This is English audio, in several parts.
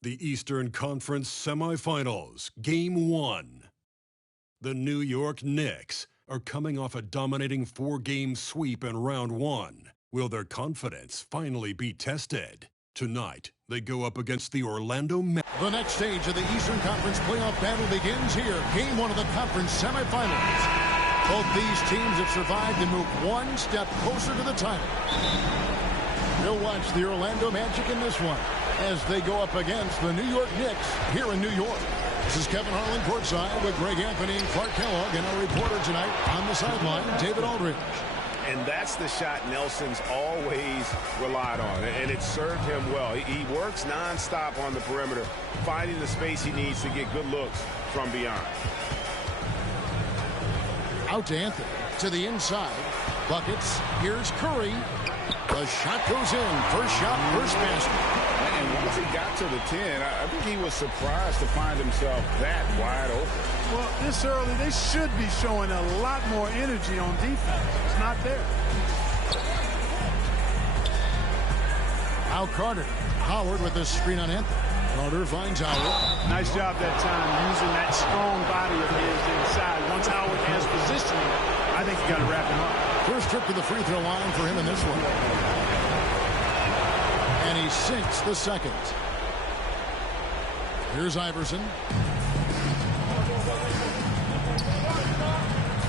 The Eastern Conference Semifinals, Game 1. The New York Knicks are coming off a dominating 4-game sweep in Round 1. Will their confidence finally be tested? Tonight, they go up against the Orlando Magic. The next stage of the Eastern Conference playoff battle begins here. Game 1 of the conference semifinals. Both these teams have survived and moved one step closer to the title. We'll watch the Orlando Magic in this one as they go up against the New York Knicks here in New York. This is Kevin Harlan courtside with Greg Anthony and Clark Kellogg, and our reporter tonight on the sideline, David Aldridge. And that's the shot Nelson's always relied on, and it served him well. He works nonstop on the perimeter, finding the space he needs to get good looks from beyond. Out to Anthony, to the inside. Buckets. Here's Curry. The shot goes in. First shot, first basket. And once he got to the 10, I think he was surprised to find himself that wide open. Well, this early, they should be showing a lot more energy on defense. It's not there. Now Carter. Howard with the screen on Anthony. Carter finds Howard. Nice job that time using that strong body of his inside. Once Howard has positioning, I think you got to wrap him up. First trip to the free throw line for him in this one. And he sinks the second. Here's Iverson.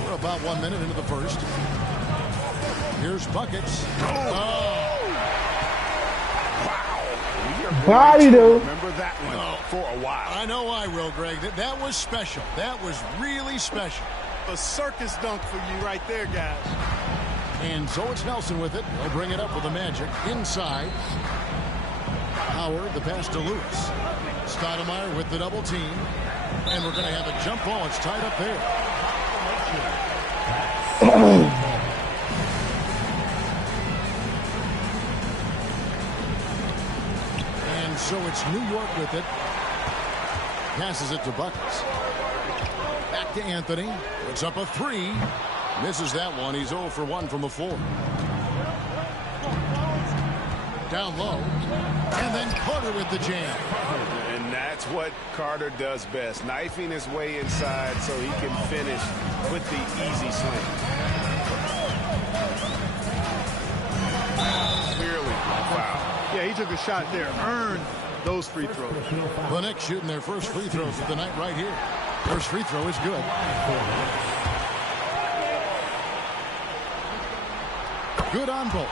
We're about 1 minute into the first. Here's Buckets. Oh. Body though. Remember that one for a while. I know I will, Greg. That was special. That was really special. A circus dunk for you right there, guys. And so it's Nelson with it. They'll bring it up with the Magic. Inside. Howard, the pass to Lewis. Stoudemire with the double team. And we're going to have a jump ball. It's tied up there. And so it's New York with it. Passes it to Buckets. Back to Anthony. Puts up a three. Misses that one. He's 0 for 1 from the floor. Down low. And then Carter with the jam. And that's what Carter does best. Knifing his way inside so he can finish with the easy slam. Clearly foul. Yeah, he took a shot there. Earned those free throws. The Knicks shooting their first free throws of the night right here. First free throw is good. Good on both.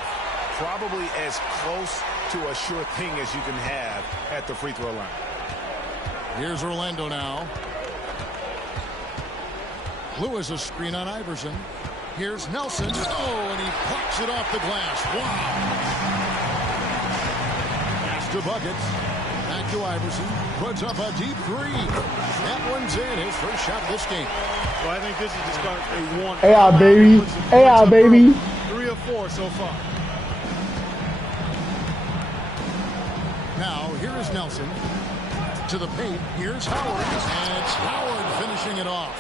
Probably as close to a sure thing as you can have at the free throw line. Here's Orlando now. Lewis a screen on Iverson. Here's Nelson. Oh, and he plucks it off the glass. Wow. Pass to Buckets. Back to Iverson. Puts up a deep three. That one's in. His first shot this game. Well, I think this is the start they want. AI, baby. AI, baby. 3 or 4 so far. Now, here is Nelson. To the paint. Here's Howard. And it's Howard finishing it off.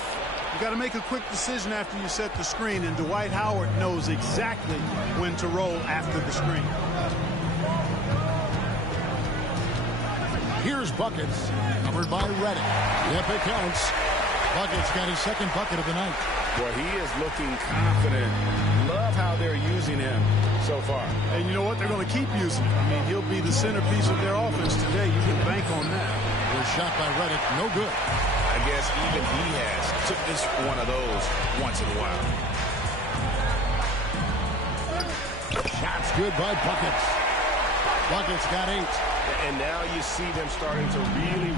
You got to make a quick decision after you set the screen, and Dwight Howard knows exactly when to roll after the screen. Here's Buckets. Covered by Reddick. Yep, it counts. Buckets got his second bucket of the night. Well, he is looking confident. Love how they're using him so far. And you know what? They're going to keep using him. I mean, he'll be the centerpiece of their offense today. You can bank on that. Good shot by Reddick. No good. I guess even he has took this one of those once in a while. Shots good by Buckets. Buckets got 8. And now you see them starting to really...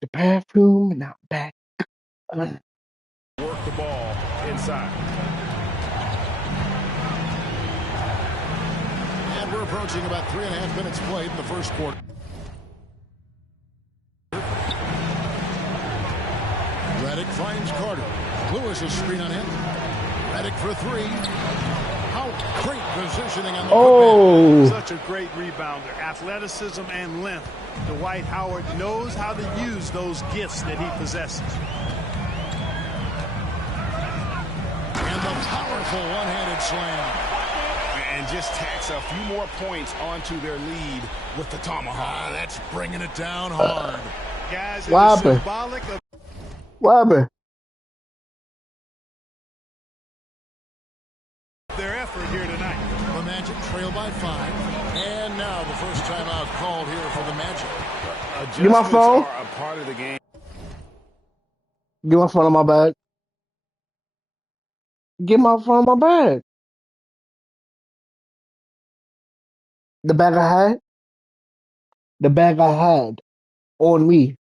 The bathroom, not back. Work the ball inside. And we're approaching about 3.5 minutes played in the first quarter. Reddick finds Carter. Lewis is screen on him. Reddick for three. How great positioning on the Oh, Such a great rebounder. Athleticism and length. Dwight Howard knows how to use those gifts that he possesses. And the powerful one-handed slam. And just tacks a few more points onto their lead with the tomahawk. That's bringing it down hard. Guys, it What is happened? symbolic of what happened? their effort here tonight. The Magic trail by 5. And now the first timeout called here for the Magic. Give my Adjustments phone. are a part of the game. Get my phone on my bag. Get my phone on my bag. The bag I had. The bag I had on me.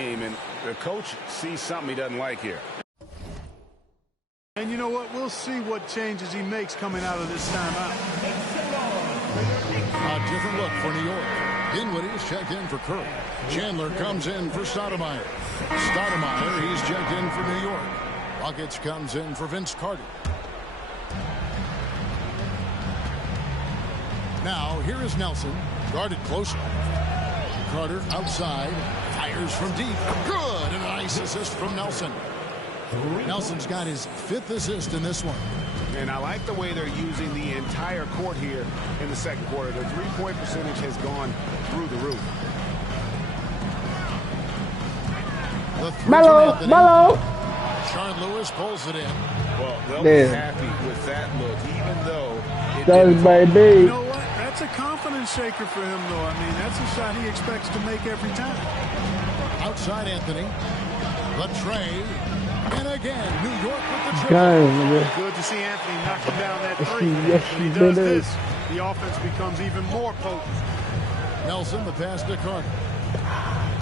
And the coach sees something he doesn't like here. And you know what? We'll see what changes he makes coming out of this timeout. A different look for New York. Dinwiddie is checked in for Curry. Chandler comes in for Stoudemire. Stoudemire, he's checked in for New York. Buckets comes in for Vince Carter. Now, here is Nelson, guarded closer. Carter outside, fires from deep. Good, and a nice assist from Nelson. Nelson's got his 5th assist in this one. And I like the way they're using the entire court here in the second quarter. The three-point percentage has gone through the roof. Melo. Sean Lewis pulls it in. Well, they'll be happy with that look, even though it That's didn't. baby. You know what? That's a confidence shaker for him, though. I mean, that's a shot he expects to make every time. Outside Anthony. The tray. And again, New York with the triple. Good to see Anthony knocking down that three. Yes, When he he does did. this, the offense becomes even more potent. Nelson, the pass to Carter.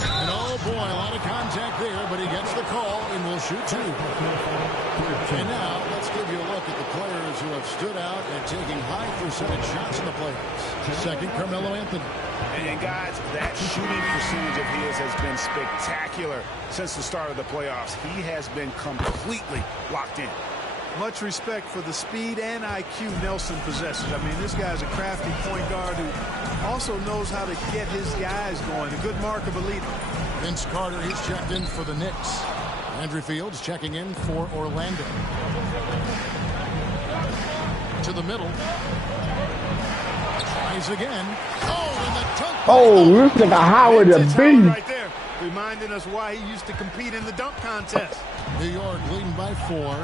And oh boy, a lot of contact there, but he gets the call and will shoot two. And now let's give you a look at the players who have stood out and taking high percentage shots in the playoffs. Second, Carmelo Anthony. And guys, that shooting percentage of his has been spectacular since the start of the playoffs. He has been completely locked in. Much respect for the speed and IQ Nelson possesses. I mean, this guy's a crafty point guard who also knows how to get his guys going. A good mark of a leader. Vince Carter, he's checked in for the Knicks. Andrew Fields checking in for Orlando. To the middle. Tries again. Oh, and the dunk. Oh, this like a Howard a Vince Howard beast. right there, reminding us why he used to compete in the dunk contest. New York leading by 4.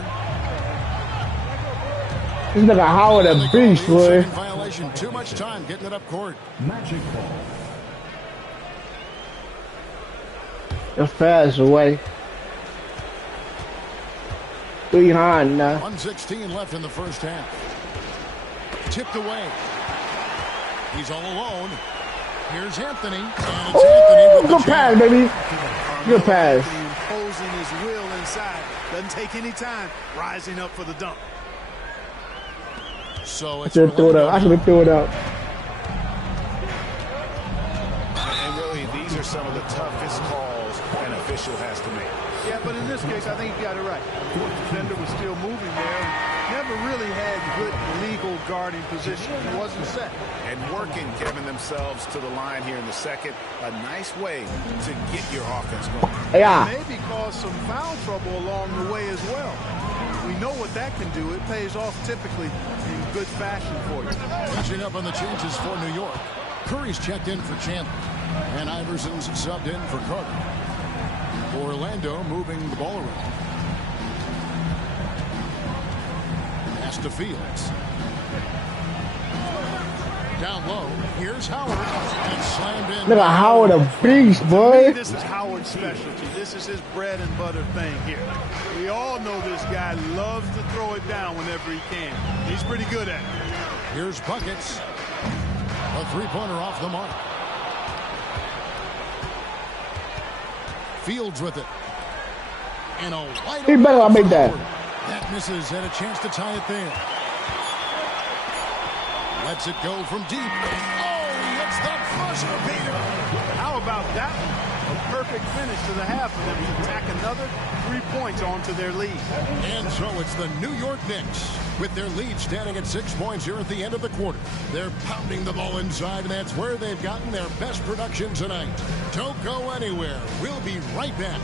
This like a Howard a beast, boy. Second violation. Too much time getting it up court. The fast away. 300 now. 1:16 left in the first half. Tipped away. He's all alone. Here's Anthony. And it's Anthony Ooh, with the good pass, jam. baby. Good pass. Imposing his will inside. Doesn't take any time. Rising up for the dunk. So I it's should throw it up. I should have threw it up. And really, these are some of the toughest calls an official has to make. Yeah, but in this case, I think he got it right. The defender was still moving there. Never really had good legal guarding position. He wasn't set. And working, getting themselves to the line here in the second. A nice way to get your offense going. Yeah. Maybe cause some foul trouble along the way as well. We know what that can do. It pays off typically in good fashion for you. Catching up on the changes for New York. Curry's checked in for Chandler. And Iverson's subbed in for Carter. Orlando moving the ball around. Pass to Fields. Down low. Here's Howard. And slammed in. Look at Howard a beast, boy. This is Howard's specialty. This is his bread and butter thing here. We all know this guy loves to throw it down whenever he can. He's pretty good at it. Here's buckets. A three-pointer off the mark. Fields with it. And a wide He better not open make that. Howard. That misses. Had a chance to tie it there. Lets it go from deep. Oh, he hits the buzzer beater. How about that one? A perfect finish to the half for them to tack another 3 points onto their lead. And so it's the New York Knicks with their lead standing at 6 points here at the end of the quarter. They're pounding the ball inside, and that's where they've gotten their best production tonight. Don't go anywhere. We'll be right back.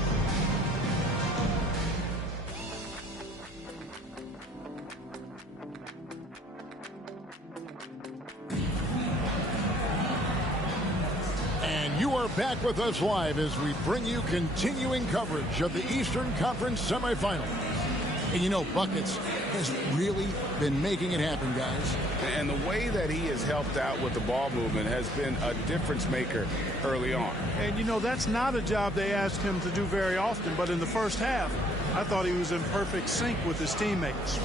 You are back with us live as we bring you continuing coverage of the Eastern Conference semifinals. And you know, Buckets has really been making it happen, guys. And the way that he has helped out with the ball movement has been a difference maker early on. And you know, that's not a job they asked him to do very often, but in the first half, I thought he was in perfect sync with his teammates.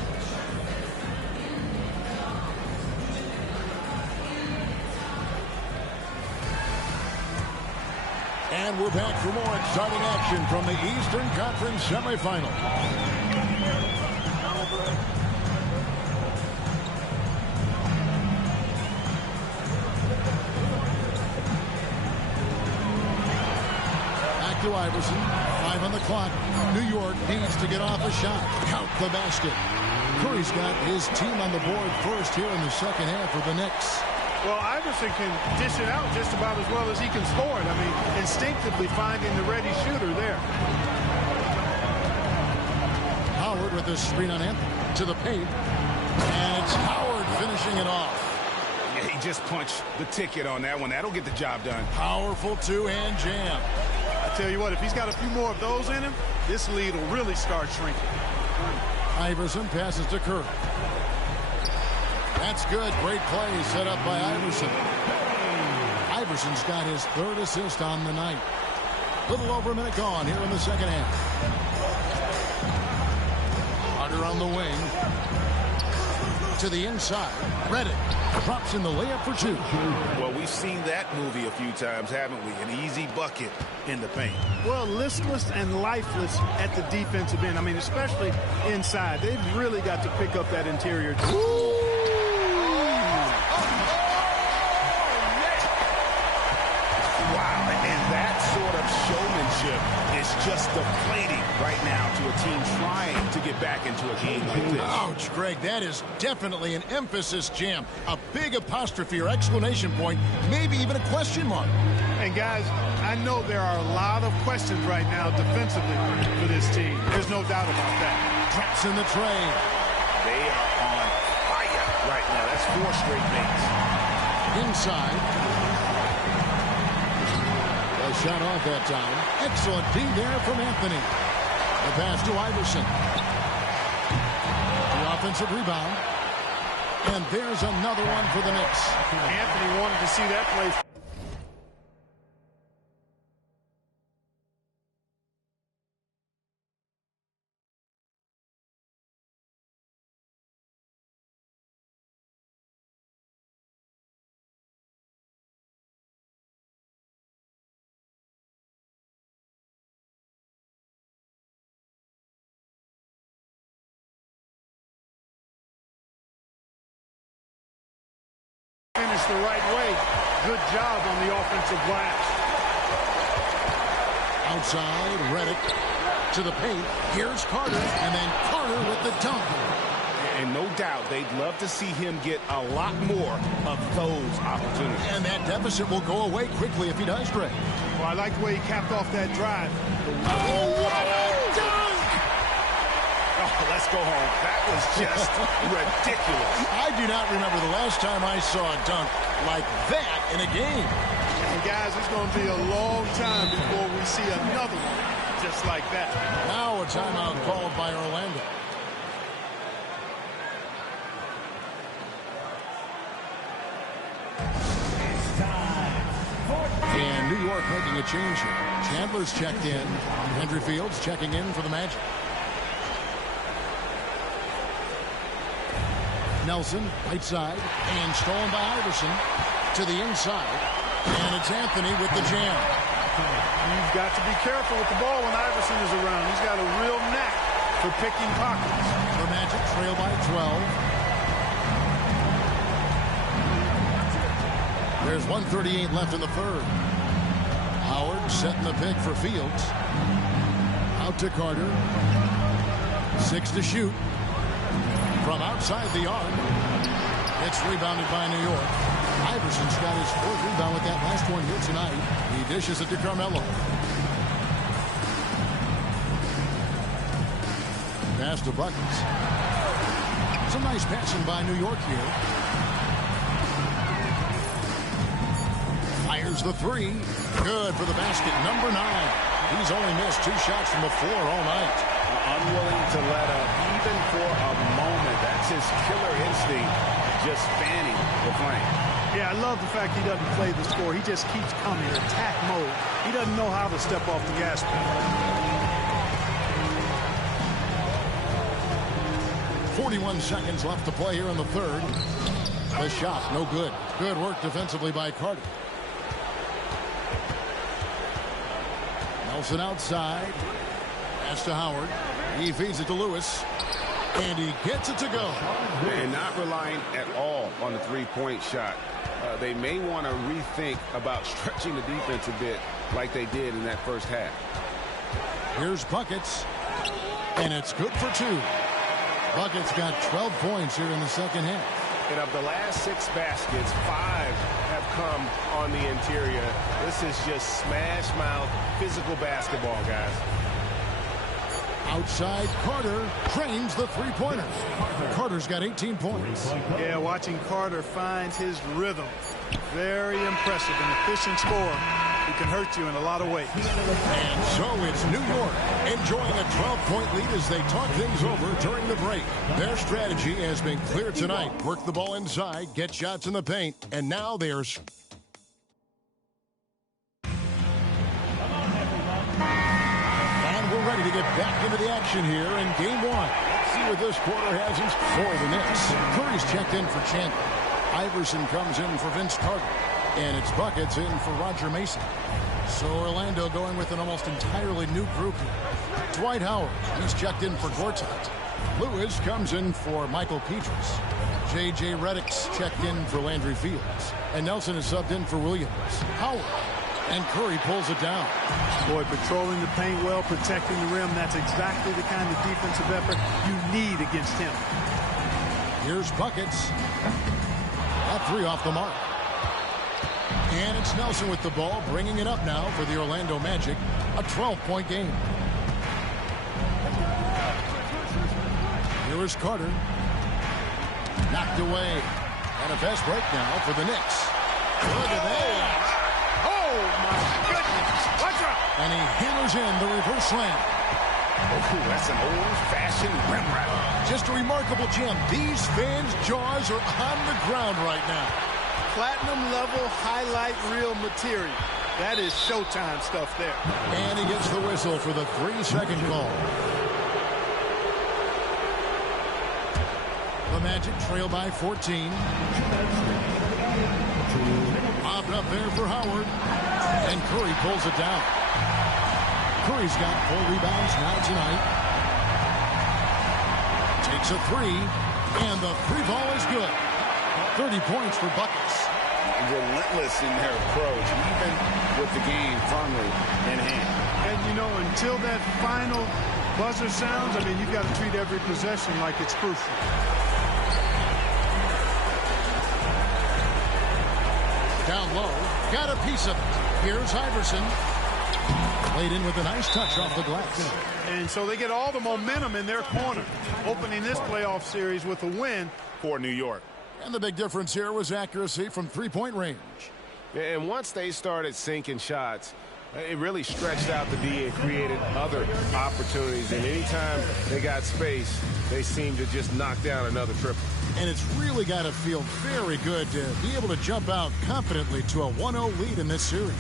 And we're back for more exciting action from the Eastern Conference semifinal. Back to Iverson. 5 on the clock. New York needs to get off a shot. Count the basket. Curry's got his team on the board first here in the second half for the Knicks. Well, Iverson can dish it out just about as well as he can score it. I mean, instinctively finding the ready shooter there. Howard with the screen on Anthony to the paint. And it's Howard finishing it off. Yeah, he just punched the ticket on that one. That'll get the job done. Powerful two-hand jam. I tell you what, if he's got a few more of those in him, this lead will really start shrinking. Iverson passes to Curry. That's good. Great play set up by Iverson. Iverson's got his 3rd assist on the night. Little over a minute gone here in the second half. Carter on the wing. To the inside. Reddick drops in the layup for two. Well, we've seen that movie a few times, haven't we? An easy bucket in the paint. Well, listless and lifeless at the defensive end. I mean, especially inside. They've really got to pick up that interior. Wow, and that sort of showmanship is just deflating right now to a team trying to get back into a game like this. Ouch, Greg, that is definitely an emphasis jam. A big apostrophe or exclamation point, maybe even a question mark. And guys, I know there are a lot of questions right now defensively for this team. There's no doubt about that. Traps in the tray. They are on fire right now. That's 4 straight makes. Inside. A shot off that time. Excellent D there from Anthony. The pass to Iverson. The offensive rebound. And there's another one for the Knicks. Anthony wanted to see that play. Finish the right way. Good job on the offensive glass. Outside, Reddick to the paint. Here's Carter, and then Carter with the dunk. And no doubt they'd love to see him get a lot more of those opportunities. And that deficit will go away quickly if he does, Greg. Well, I like the way he capped off that drive. Oh, what a dunk! Oh, let's go home. That was just ridiculous. I do not remember the last time I saw a dunk like that in a game. And guys, it's going to be a long time before we see another one just like that. Now a timeout called by Orlando. And New York making a change here. Chandler's checked in. Andrew Fields checking in for the Magic. Nelson, right side, and stolen by Iverson to the inside. And it's Anthony with the jam. You've got to be careful with the ball when Iverson is around. He's got a real knack for picking pockets. The Magic trail by 12. There's 1:38 left in the third. Howard setting the pick for Fields. Out to Carter. 6 to shoot. From outside the arc. It's rebounded by New York. Iverson's got his 4th rebound with that last one here tonight. He dishes it to Carmelo. Pass to Buckets. Some nice passing by New York here. Fires the 3. Good for the basket. Number 9. He's only missed 2 shots from the floor all night. Unwilling to let up even for a moment. That's his killer instinct, just fanning the flame. Yeah, I love the fact he doesn't play the score. He just keeps coming, attack mode. He doesn't know how to step off the gas pedal. 41 seconds left to play here in the third. The shot, no good. Good work defensively by Carter. Nelson outside. Pass to Howard. He feeds it to Lewis. And he gets it to go. And not relying at all on the three-point shot. They may want to rethink about stretching the defense a bit like they did in that first half. Here's Buckets. And it's good for 2. Buckets got 12 points here in the second half. And of the last 6 baskets, 5 have come on the interior. This is just smash mouth physical basketball, guys. Outside, Carter trains the three-pointer. Carter's got 18 points. Yeah, watching Carter find his rhythm. Very impressive. An efficient scorer who can hurt you in a lot of ways. And so it's New York enjoying a 12-point lead as they talk things over during the break. Their strategy has been clear tonight. Work the ball inside, get shots in the paint, and now there's... And we're ready to get back into the action here in Game 1. See what this quarter has in for the Knicks. Curry's checked in for Chandler. Iverson comes in for Vince Carter. And it's Buckets in for Roger Mason. So Orlando going with an almost entirely new group here. Dwight Howard, he's checked in for Gortat. Lewis comes in for Michael Petras. J.J. Redick's checked in for Landry Fields. And Nelson is subbed in for Williams. Howard. And Curry pulls it down. Boy, patrolling the paint well, protecting the rim. That's exactly the kind of defensive effort you need against him. Here's Buckets. That three off the mark. And it's Nelson with the ball, bringing it up now for the Orlando Magic. A 12-point game. Here is Carter. Knocked away. And a fast break now for the Knicks. Look at that. Oh, my goodness. Watch out. And he hammers in the reverse slam. Oh, that's an old-fashioned rim wrap. Just a remarkable gem. These fans' jaws are on the ground right now. Platinum-level highlight reel material. That is Showtime stuff there. And he gets the whistle for the 3-second call. The Magic trail by 14. Popped up there for Howard. And Curry pulls it down. Curry's got 4 rebounds now tonight. Takes a three. And the three ball is good. 30 points for Buckets. Relentless in their approach, even with the game firmly in hand. And, you know, until that final buzzer sounds, I mean, you've got to treat every possession like it's crucial. Down low, got a piece of it. Here's Iverson. Laid in with a nice touch off the glass. And so they get all the momentum in their corner, opening this playoff series with a win For New York. And the big difference here was accuracy from three-point range. And once they started sinking shots, it really stretched out the D and created other opportunities. And anytime they got space, they seemed to just knock down another triple. And it's really got to feel very good to be able to jump out confidently to a 1-0 lead in this series.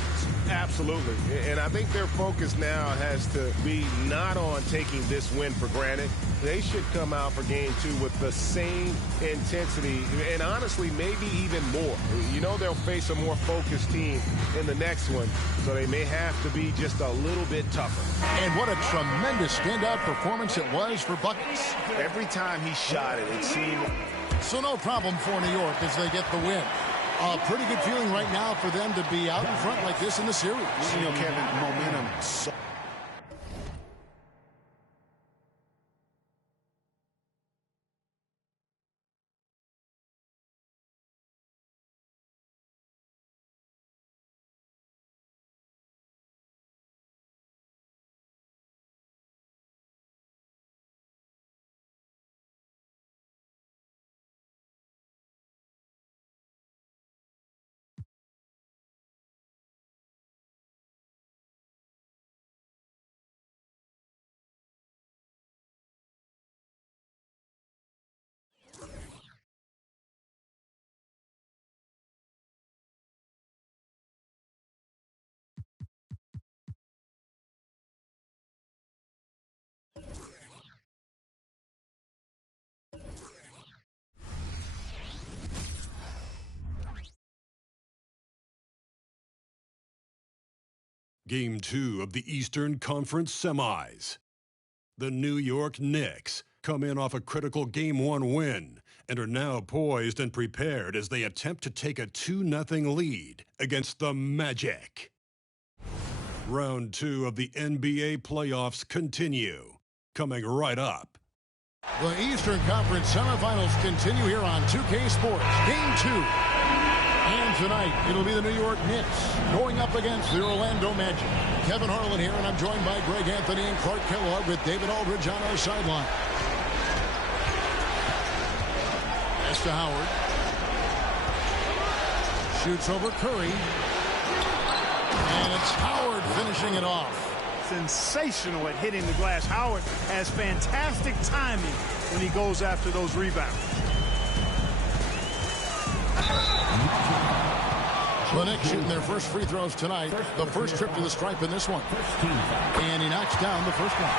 Absolutely. And I think their focus now has to be not on taking this win for granted. They should come out for game 2 with the same intensity and honestly maybe even more. You know they'll face a more focused team in the next one, so they may have to be just a little bit tougher. And what a tremendous standout performance it was for Buckets. Every time he shot it, it seemed... So no problem for New York as they get the win. A pretty good feeling right now for them to be out in front like this in the series. You know, Kevin, momentum. Game 2 of the Eastern Conference Semis. The New York Knicks come in off a critical Game 1 win and are now poised and prepared as they attempt to take a 2-0 lead against the Magic. Round 2 of the NBA playoffs continue, coming right up. The Eastern Conference semifinals continue here on 2K Sports. Game 2. And tonight, it'll be the New York Knicks going up against the Orlando Magic. Kevin Harlan here, and I'm joined by Greg Anthony and Clark Kellogg with David Aldridge on our sideline. Pass to Howard. Shoots over Curry. And it's Howard finishing it off. Sensational at hitting the glass. Howard has fantastic timing when he goes after those rebounds. The Knicks shooting their first free throws tonight. The first trip to the stripe in this one. And he knocks down the first one.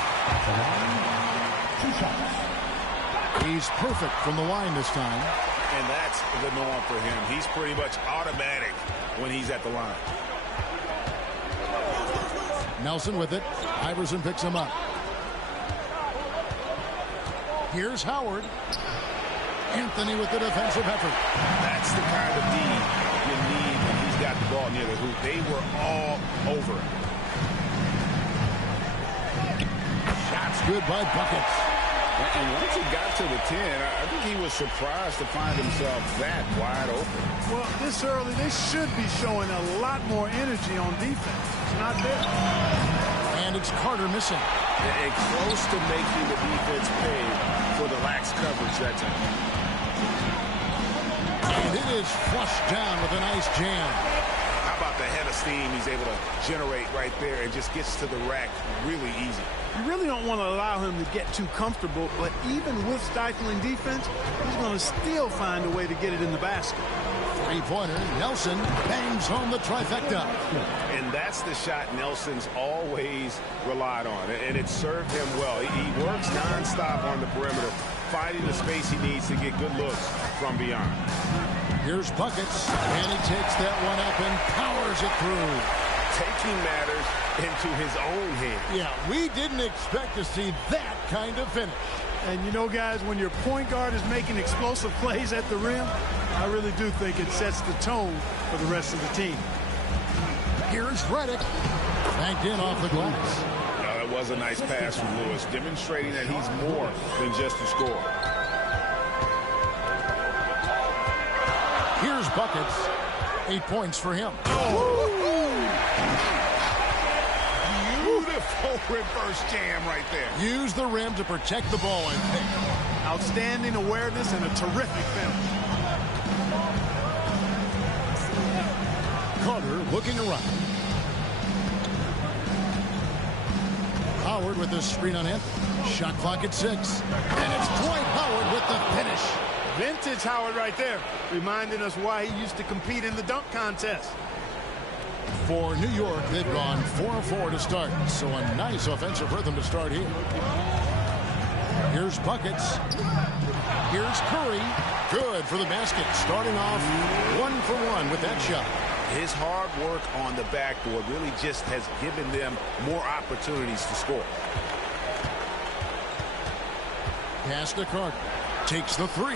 He's perfect from the line this time. And that's the norm for him. He's pretty much automatic when he's at the line. Nelson with it. Iverson picks him up. Here's Howard. Anthony with the defensive effort. That's the kind of D you need when he's got the ball near the hoop. They were all over it. Shots good by Buckets. And once he got to the 10, I think he was surprised to find himself that wide open. Well, this early, they should be showing a lot more energy on defense. It's not there. And it's Carter missing. And close to making the defense pay for the lax coverage that time. And it is flushed down with a nice jam. How about the head of steam he's able to generate right there and just gets to the rack really easy. You really don't want to allow him to get too comfortable, but even with stifling defense, he's going to still find a way to get it in the basket. Three-pointer. Nelson bangs home the trifecta. And that's the shot Nelson's always relied on, and it served him well. He works nonstop on the perimeter, finding the space he needs to get good looks from beyond. Here's Buckets, and he takes that one up and powers it through. Taking matters into his own hands. Yeah, we didn't expect to see that kind of finish. And you know, guys, when your point guard is making explosive plays at the rim, I really do think it sets the tone for the rest of the team. Here's Redick. Banked in off the glass. That was a nice pass from Lewis, demonstrating that he's more than just a scorer. Here's Buckets. 8 points for him. Beautiful reverse jam right there. Use the rim to protect the ball and pick. Outstanding awareness and a terrific finish. Carter looking around. Howard with the screen on him. Shot clock at 6. And it's Dwight Howard with the finish. Vintage Howard right there, reminding us why he used to compete in the dunk contest. For New York, they've gone 4-4 to start, so a nice offensive rhythm to start here. Here's Buckets. Here's Curry. Good for the basket, starting off 1 for 1 with that shot. His hard work on the backboard really just has given them more opportunities to score. Pass to Carter. Takes the 3.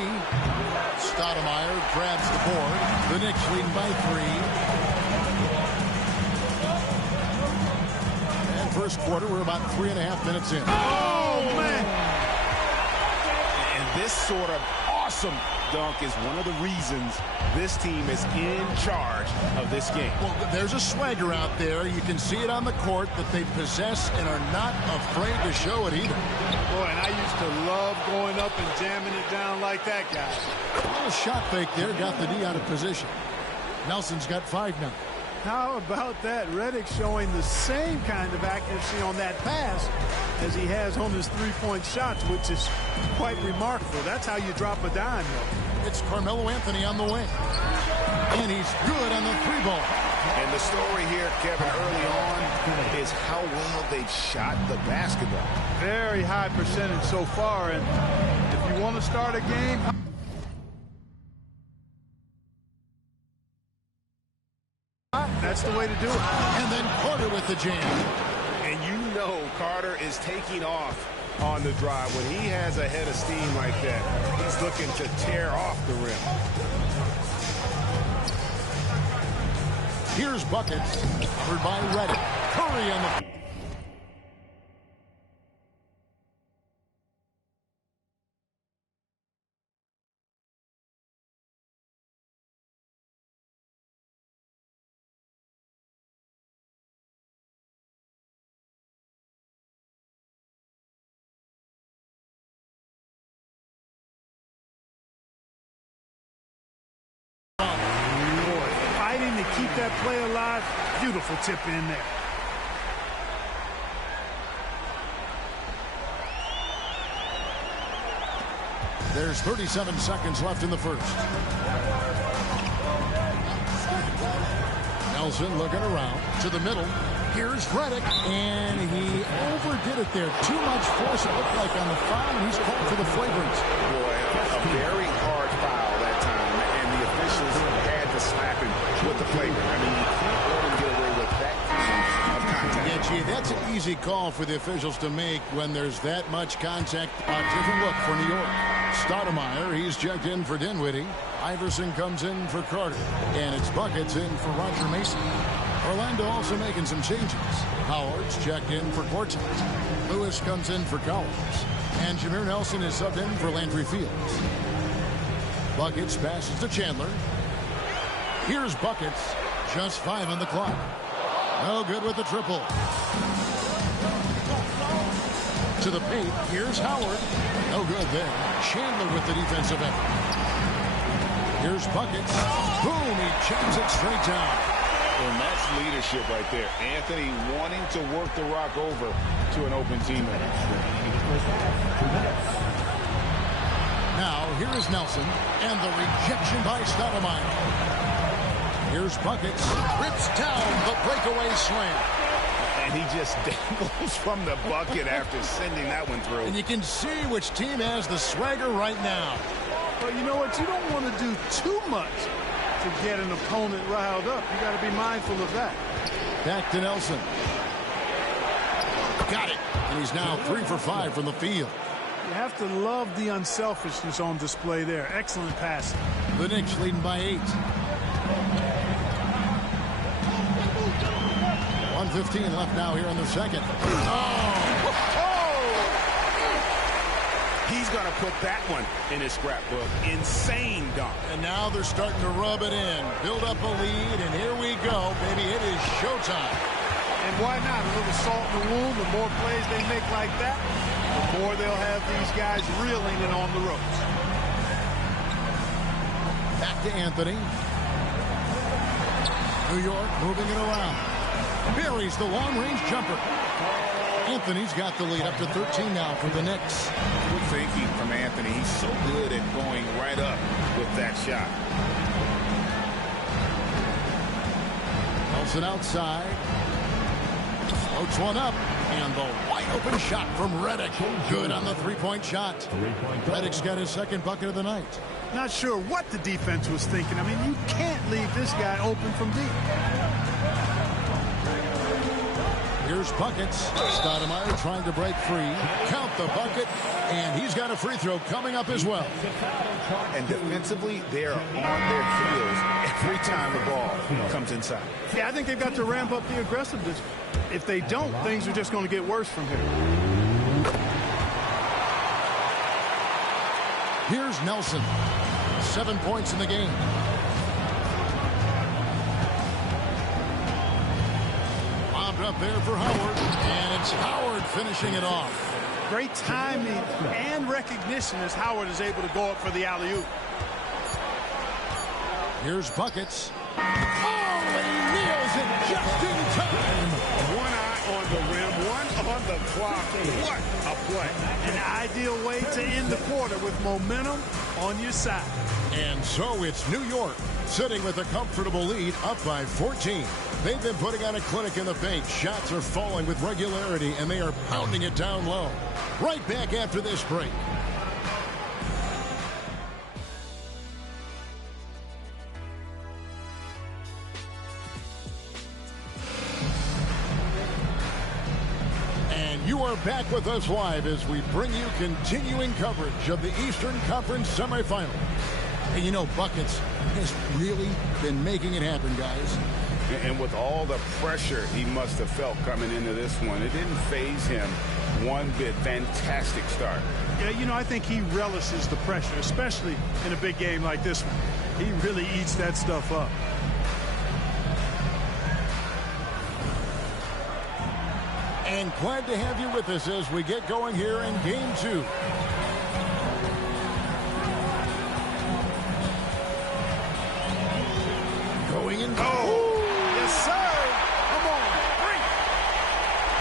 Stoudemire grabs the board. The Knicks leading by 3. And first quarter, we're about 3.5 minutes in. Oh, man. And this sort of awesome dunk is one of the reasons this team is in charge of this game. Well, there's a swagger out there. You can see it on the court that they possess and are not afraid to show it either. Boy, and I used to love going up and jamming it down like that guy. A little shot fake there, got the D out of position. Nelson's got 5 now. How about that? Redick showing the same kind of accuracy on that pass as he has on his three-point shots, which is quite remarkable. That's how you drop a dime, though. It's Carmelo Anthony on the wing. And he's good on the 3-ball. And the story here, Kevin, early on is how well they've shot the basketball. Very high percentage so far, and if you want to start a game, that's the way to do it. And then Carter with the jam. And you know Carter is taking off on the drive. When he has a head of steam like that, he's looking to tear off the rim. Here's Buckets, covered by Redick. Curry on the... Fighting to keep that play alive. Beautiful tip in there. There's 37 seconds left in the first. Nelson looking around to the middle. Here's Redick, and he overdid it there. Too much force, it looked like, on the foul, and he's called for the flagrant. Boy, a very hard foul that time, and the officials had to slap him with the flagrant. I mean, you can't let him get away with that kind of contact. Yeah, gee, that's an easy call for the officials to make when there's that much contact. A different look for New York. Stoudemire, he's checked in for Dinwiddie. Iverson comes in for Carter. And it's Buckets in for Roger Mason. Orlando also making some changes. Howard's checked in for Cortez. Lewis comes in for Collins. And Jameer Nelson is subbed in for Landry Fields. Buckets passes to Chandler. Here's Buckets. Just 5 on the clock. No good with the triple. To the paint. Here's Howard. No good there. Chandler with the defensive effort. Here's Buckets. Boom! He jams it straight down. And that's leadership right there. Anthony wanting to work the rock over to an open teammate. Now, here is Nelson. And the rejection by Stoudemire. Here's Buckets. Rips down the breakaway slam. And he just dangles from the bucket after sending that one through. And you can see which team has the swagger right now. Well, you know what? You don't want to do too much to get an opponent riled up. You got to be mindful of that. Back to Nelson. Got it. And he's now 3 for 5 from the field. You have to love the unselfishness on display there. Excellent passing. The Knicks leading by 8. 1:15 left now here in the second. He's going to put that one in his scrapbook. Insane dunk. And now they're starting to rub it in. Build up a lead, and here we go, baby. It is showtime. And why not? A little salt in the wound. The more plays they make like that, the more they'll have these guys reeling and on the ropes. Back to Anthony. New York moving it around. Buries the long-range jumper. Anthony's got the lead up to 13 now for the Knicks. Good thinking from Anthony. He's so good at going right up with that shot. Nelson outside. Floats one up. And the wide-open shot from Redick. Good on the three-point shot. Redick's got his second bucket of the night. Not sure what the defense was thinking. I mean, you can't leave this guy open from deep. Here's Buckets. Stoudemire trying to break free. Count the bucket. And he's got a free throw coming up as well. And defensively, they're on their heels every time the ball comes inside. Yeah, I think they've got to ramp up the aggressiveness. If they don't, things are just going to get worse from here. Here's Nelson. 7 points in the game. Up there for Howard, and it's Howard finishing it off. Great timing and recognition as Howard is able to go up for the alley-oop. Here's Buckets. Oh, and he nails it just in time. One eye on the rim, one on the clock. What a play. An ideal way to end the quarter with momentum on your side. And so it's New York sitting with a comfortable lead up by 14. They've been putting on a clinic in the paint. Shots are falling with regularity, and they are pounding it down low. Right back after this break. And you are back with us live as we bring you continuing coverage of the Eastern Conference semifinals. And you know, Buckets has really been making it happen, guys. And with all the pressure he must have felt coming into this one, it didn't faze him one bit. Fantastic start. Yeah, you know, I think he relishes the pressure, especially in a big game like this one. He really eats that stuff up. And glad to have you with us as we get going here in Game 2. Going in. Oh! Yes, sir! Come on, bring it!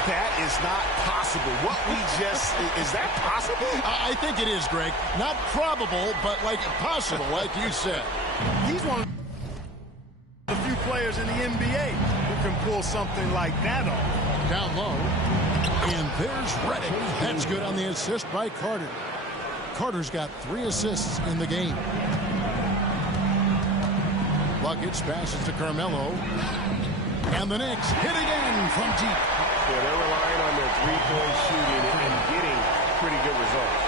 That is not possible. What we just... Is that possible? I think it is, Greg. Not probable, but like possible, like you said. He's one of the few players in the NBA who can pull something like that off. Down low. And there's Reddick. That's good on the assist by Carter. Carter's got 3 assists in the game. Buckets passes to Carmelo. And the Knicks hit again from deep. Yeah, they're relying on their three-point shooting and getting pretty good results.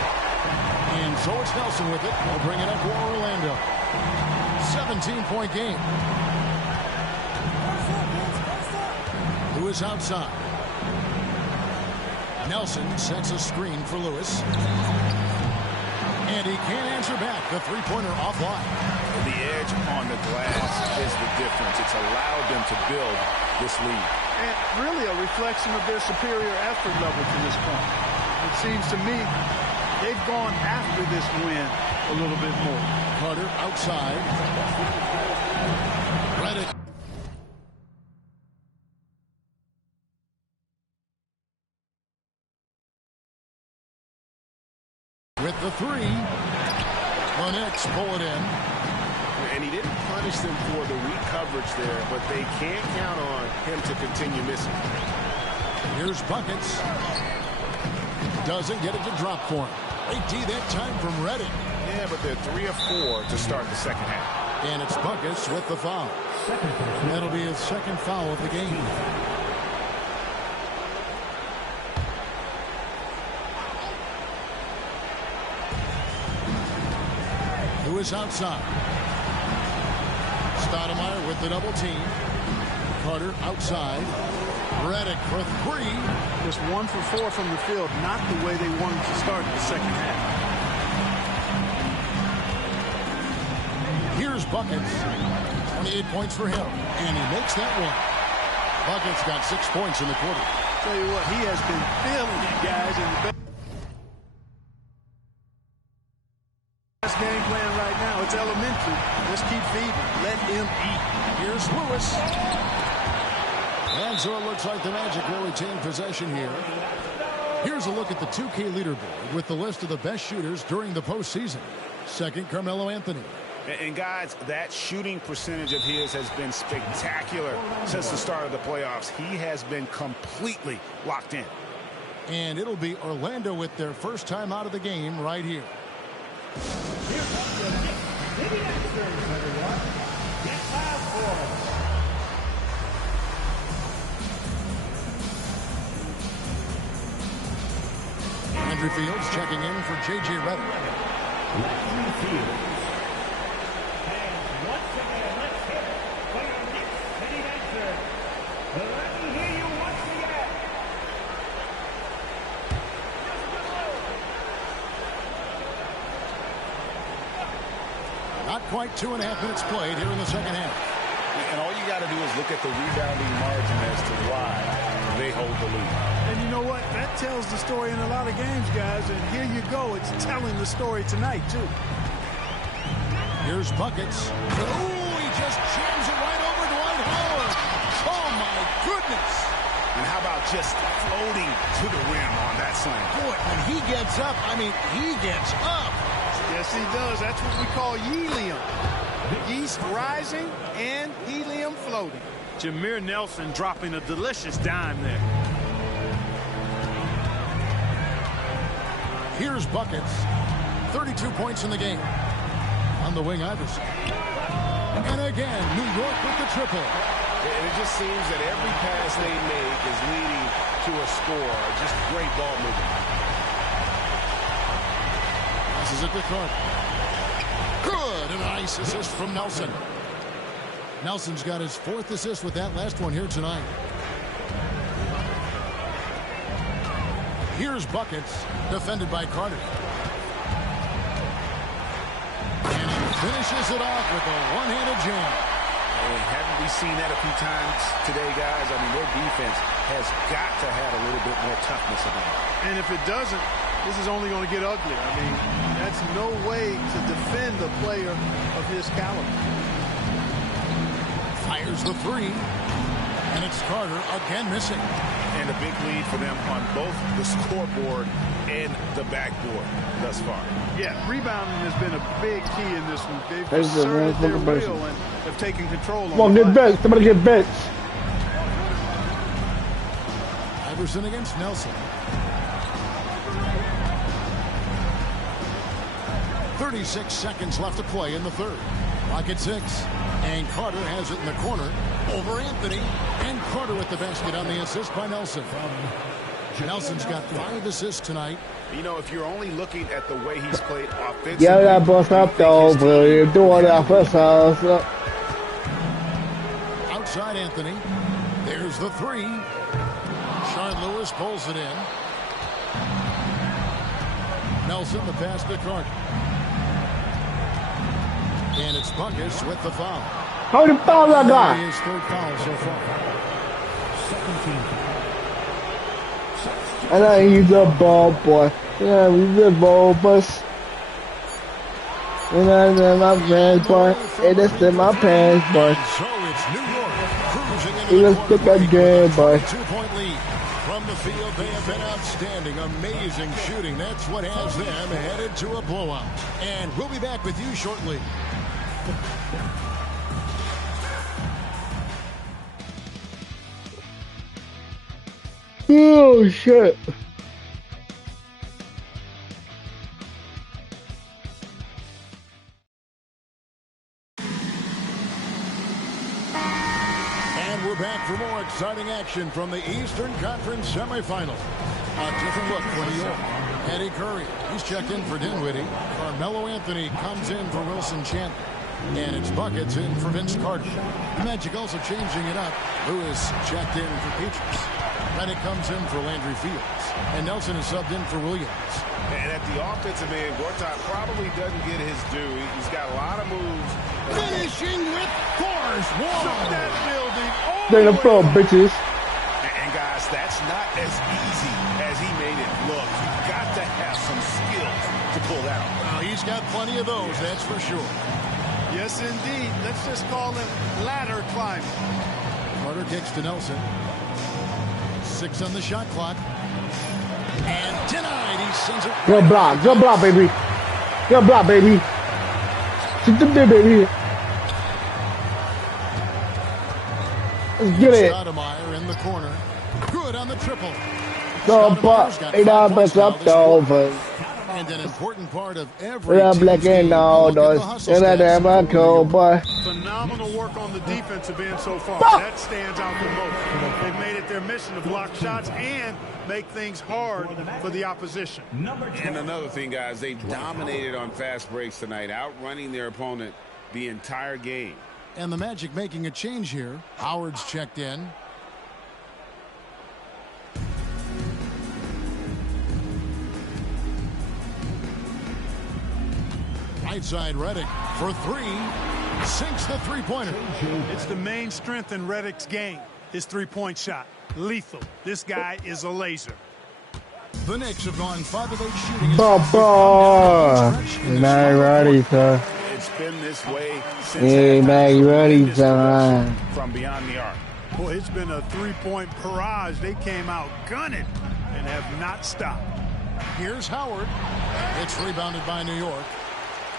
And so it's Nelson with it. He'll bring it up for Orlando. 17-point game. Lewis outside. Nelson sets a screen for Lewis. And he can't answer back. The three-pointer offline. The edge on the glass is the difference. It's allowed them to build this lead. And really a reflection of their superior effort level to this point. It seems to me they've gone after this win a little bit more. Carter outside. Reddick. With the three. The Knicks pull it in. And he didn't punish them for the weak coverage there, but they can't count on him to continue missing. Here's Buckets. Doesn't get it to drop for him. They D that time from Reddick. Yeah, but they're 3 of 4 to start the second half. And it's Buckets with the foul. That'll be his second foul of the game. Lewis outside. Stoudemire with the double team. Carter outside. Reddick for 3. Just 1 for 4 from the field. Not the way they wanted to start the second half. Here's Buckets. 28 points for him. And he makes that one. Buckets got 6 points in the quarter. Tell you what, he has been feeling it, guys. In the best game plan right now. It's elementary. Just keep feeding. Let him eat. Here's Lewis. And so it looks like the Magic will retain possession here. Here's a look at the 2K leaderboard with the list of the best shooters during the postseason. Second, Carmelo Anthony. And guys, that shooting percentage of his has been spectacular since the start of the playoffs. He has been completely locked in. And it'll be Orlando with their first time out of the game right here. Here comes the Knicks. Maybe that's everyone. Get foul for. Andrew Fields checking in for J.J. Redick. Andrew Fields. And once again, let's hear it for your Knicks city answer. Let me hear you once again. Not quite 2.5 minutes played here in the second half. And all you got to do is look at the rebounding margin as to why they hold the lead. And you know what? That tells the story in a lot of games, guys. And here you go. It's telling the story tonight, too. Here's Buckets. Ooh, he just jams it right over Dwight Howard. Oh, my goodness. And how about just floating to the rim on that slam? Boy, when he gets up, I mean, he gets up. Yes, he does. That's what we call helium. Yeast rising and helium floating. Jameer Nelson dropping a delicious dime there. Here's Buckets. 32 points in the game. On the wing, Iverson. And again, New York with the triple. And it just seems that every pass they make is leading to a score. Just great ball movement. This is it to Carter. Good, and a nice assist from Nelson. Nelson's got his 4th assist with that last one here tonight. Here's Buckets, defended by Carter. And he finishes it off with a one-handed jam. And haven't we seen that a few times today, guys? I mean, their defense has got to have a little bit more toughness about it. And if it doesn't, this is only going to get uglier. I mean, that's no way to defend a player of his caliber. Fires the 3. And it's Carter again missing. And a big lead for them on both the scoreboard and the backboard thus far. Yeah, rebounding has been a big key in this one. They've There's the asserted their man, will and have taken control. Come on, get benched. Somebody get benched. Iverson against Nelson. 36 seconds left to play in the third. Clock at 6. And Carter has it in the corner over Anthony. And Carter with the basket on the assist by Nelson. Nelson's got 5 assists tonight. You know, if you're only looking at the way he's played offensively. Yeah, that bust up over. You're doing that first house. Outside Anthony. There's the 3. Sean Lewis pulls it in. Nelson the pass to Carter. And it's Buckus with the foul. How the foul I got? His third foul so far. 17. And I use a ball, boy. Yeah, we good ball, bus. And I'm in my pants, boy. And it's in my pants, boy. So it's New York cruising into He the was stick again, boy. 2-point lead. From the field, they have been outstanding. Amazing shooting. That's what has them headed to a blowout. And we'll be back with you shortly. Oh, shit. And we're back for more exciting action from the Eastern Conference semifinals. A different look for New York. Eddie Curry, he's checked in for Dinwiddie. Carmelo Anthony comes in for Wilson Chandler. And it's Buckets in for Vince Carter. The Magic also changing it up. Lewis checked in for Peters. Redick comes in for Landry Fields. And Nelson is subbed in for Williams. And at the offensive end, Gortat probably doesn't get his due. He's got a lot of moves. Finishing with force. Shook that building. They're the pro, bitches. And guys, that's not as easy as he made it look. You've got to have some skills to pull that off. Well, he's got plenty of those, that's for sure. Yes, indeed. Let's just call him ladder climbing. Carter kicks to Nelson. 6 on the shot clock. And denied. He sends it. Good block, baby. Good block, baby. Shoot the baby. Let's get it. Stoudemire in the corner. Good on the triple. Go, but it all bust up over. And an important part of every Black and all those. And I damn my cold boy. Phenomenal work on the defensive end so far. That stands out the most. They've made it their mission to block shots and make things hard for the opposition. And another thing, guys, they dominated on fast breaks tonight, outrunning their opponent the entire game. And the Magic making a change here. Howard's checked in. Right side Redick for 3. Sinks the three-pointer. It's the main strength in Redick's game. His three-point shot. Lethal. This guy is a laser. The Knicks have gone 5 of 8 shooting. Papa. Not ready, sir. It's been this way since Hey, man, you ready, son? from beyond the arc. Boy, it's been a three-point barrage. They came out gunning and have not stopped. Here's Howard. It's rebounded by New York.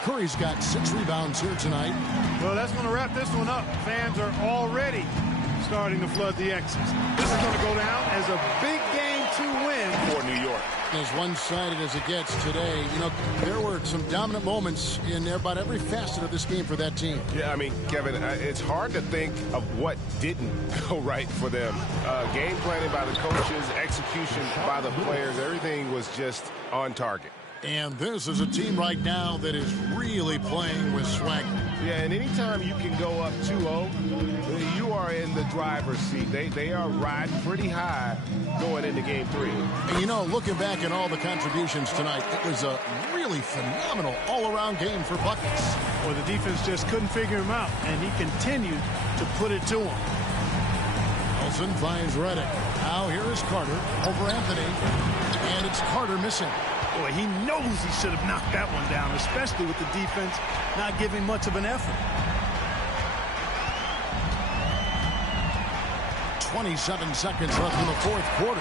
Curry's got 6 rebounds here tonight. Well, that's going to wrap this one up. Fans are already starting to flood the X's. This is going to go down as a big game to win for New York. As one-sided as it gets today, you know, there were some dominant moments in about every facet of this game for that team. Yeah, I mean, Kevin, it's hard to think of what didn't go right for them. Game planning by the coaches, execution by the players, everything was just on target. And this is a team right now that is really playing with swagger. Yeah, and anytime you can go up 2-0, you are in the driver's seat. They are riding pretty high going into Game 3. And, you know, looking back at all the contributions tonight, it was a really phenomenal all-around game for Buckets. Well, the defense just couldn't figure him out, and he continued to put it to him. Nelson finds Redick. Now here is Carter over Anthony, and it's Carter missing. Boy, he knows he should have knocked that one down, especially with the defense not giving much of an effort. 27 seconds left in the fourth quarter.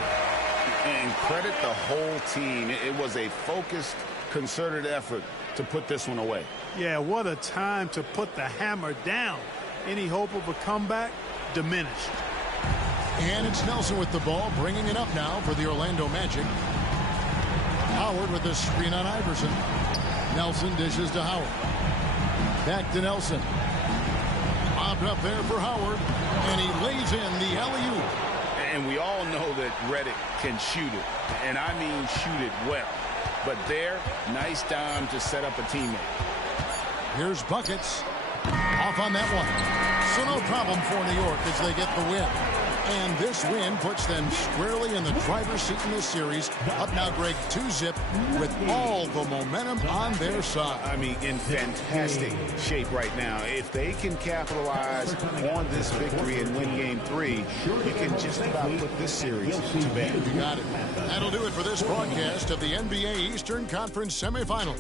And credit the whole team. It was a focused, concerted effort to put this one away. Yeah, what a time to put the hammer down. Any hope of a comeback diminished. And it's Nelson with the ball, bringing it up now for the Orlando Magic. Howard with the screen on Iverson. Nelson dishes to Howard. Back to Nelson. Lobbed up there for Howard, and he lays in the alley-oop. And we all know that Redick can shoot it, and I mean shoot it well. But there, nice dime to set up a teammate. Here's Buckets. Off on that one. So no problem for New York as they get the win. And this win puts them squarely in the driver's seat in this series. Up now, Greg, 2-zip with all the momentum on their side. I mean, in fantastic shape right now. If they can capitalize on this victory and win Game 3, you can just about put this series to bed. You got it. That'll do it for this broadcast of the NBA Eastern Conference semifinal.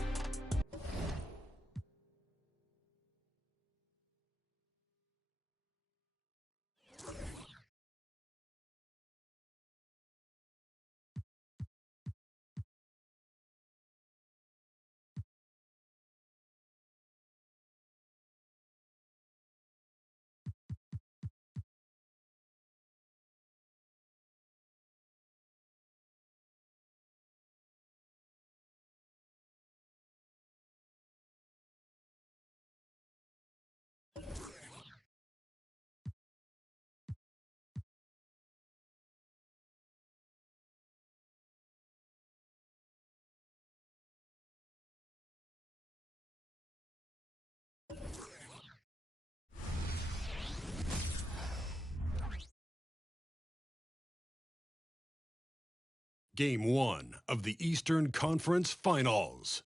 Game 1 of the Eastern Conference Finals.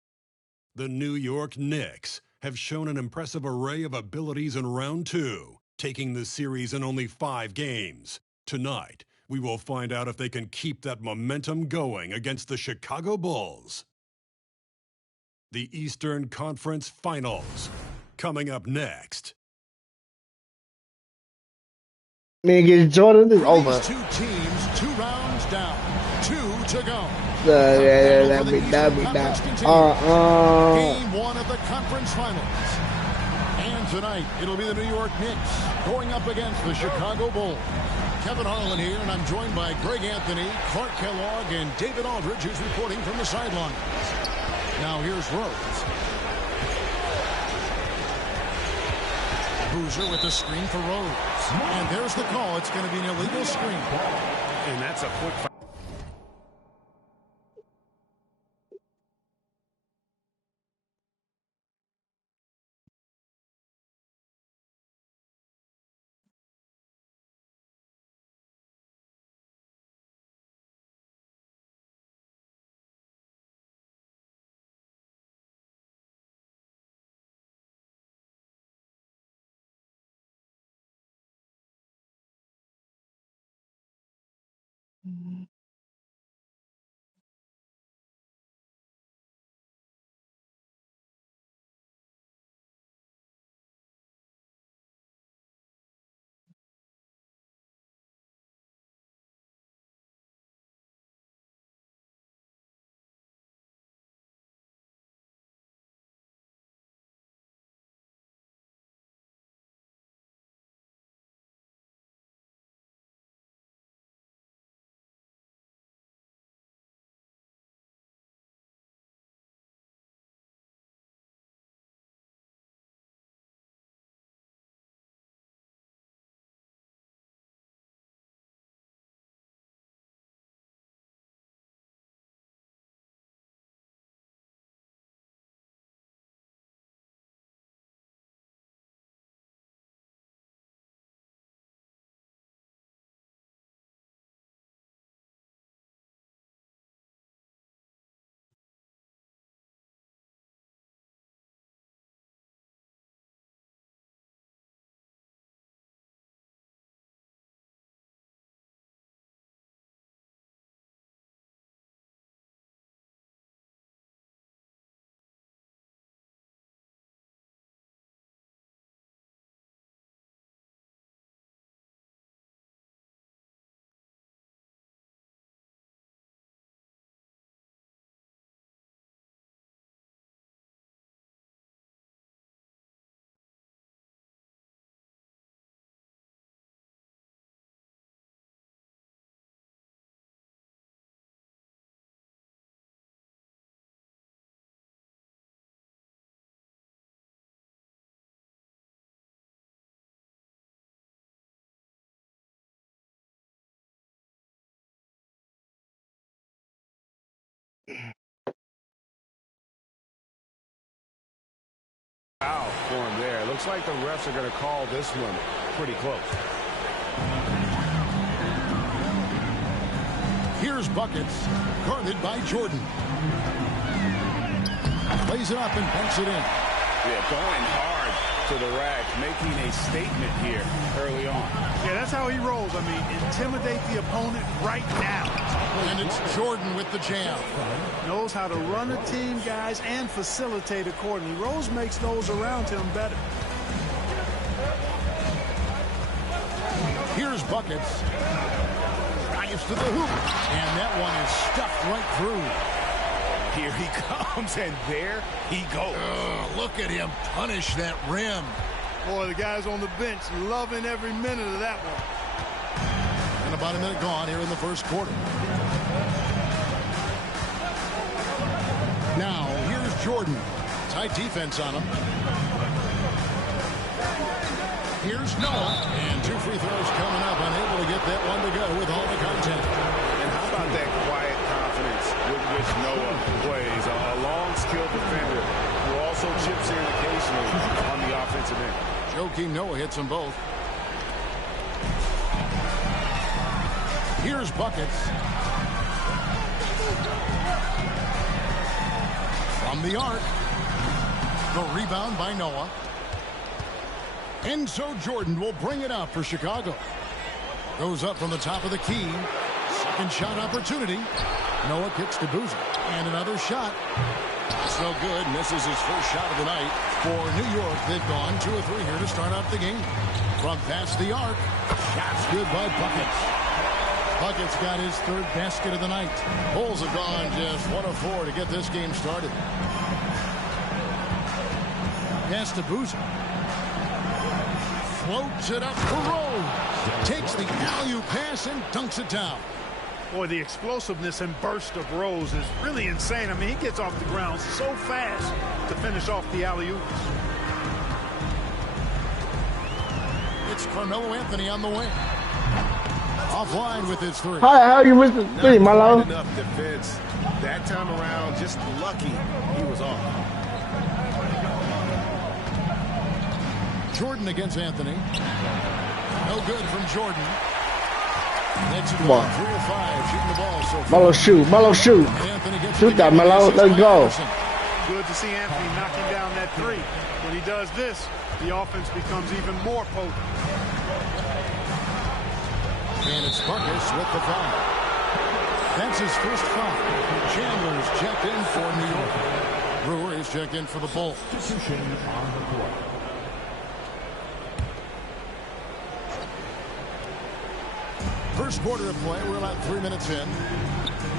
The New York Knicks have shown an impressive array of abilities in round 2, taking the series in only 5 games. Tonight, we will find out if they can keep that momentum going against the Chicago Bulls. The Eastern Conference Finals, coming up next. Nigga, Jordan is For over. these two teams, 2 rounds down, 2 to go. That'd be that. Game 1 of the conference finals. And tonight, it'll be the New York Knicks going up against the Chicago Bulls. Kevin Harlan here, and I'm joined by Greg Anthony, Clark Kellogg, and David Aldridge, who's reporting from the sidelines. Now here's Rose. Boozer with the screen for Rose. And there's the call. It's going to be an illegal screen. And that's a quick foul. Foul for him there. Looks like the refs are going to call this one pretty close. Here's Buckets, guarded by Jordan. Plays it up and banks it in. Yeah, going hard to the rack, making a statement here early on. Yeah, that's how he rolls. I mean, intimidate the opponent right now. And it's Jordan with the jam. Knows how to run a team, guys, and facilitate accordingly. Rose makes those around him better. Here's Buckets. Dives to the hoop. And that one is stuffed right through. Here he comes, and there he goes. Look at him punish that rim. Boy, the guys on the bench loving every minute of that one. And about a minute gone here in the first quarter. Now, here's Jordan. Tight defense on him. Here's Noah. And 2 free throws coming up. Unable to get that one to go with all the content. And how about that quiet confidence with which Noah plays? A long, skilled defender who also chips in occasionally on the offensive end. Joakim Noah hits them both. Here's Buckets. From the arc. The rebound by Noah. And so Jordan will bring it up for Chicago. Goes up from the top of the key. Second shot opportunity. Noah kicks to Boozer. And another shot. It's no good. Misses his first shot of the night. For New York, they've gone 2 of 3 here to start off the game. From past the arc. Shots good by Buckets. Buckets got his 3rd basket of the night. Bulls have gone just 1 of 4 to get this game started. Pass to Boozer. Floats it up to Rose. Takes the alley-oop pass and dunks it down. Boy, the explosiveness and burst of Rose is really insane. I mean, he gets off the ground so fast to finish off the alley-oops. It's Carmelo Anthony on the wing. Offline with his 3. How you missed the 3, Melo? Not enough defense. That time around, just lucky he was off. Jordan against Anthony. No good from Jordan. Next Come on. 3 of 5 shooting the ball so far. Melo, shoot. Melo, shoot. Anthony gets Shoot that, Melo. Let's go. Good to see Anthony knocking down that 3. When he does this, the offense becomes even more potent. And it's Marcus with the foul. That's his first foul. Chandler's checked in for New York. Brewer is checked in for the Bulls. Substitution on the court. First quarter of play. We're about 3 minutes in.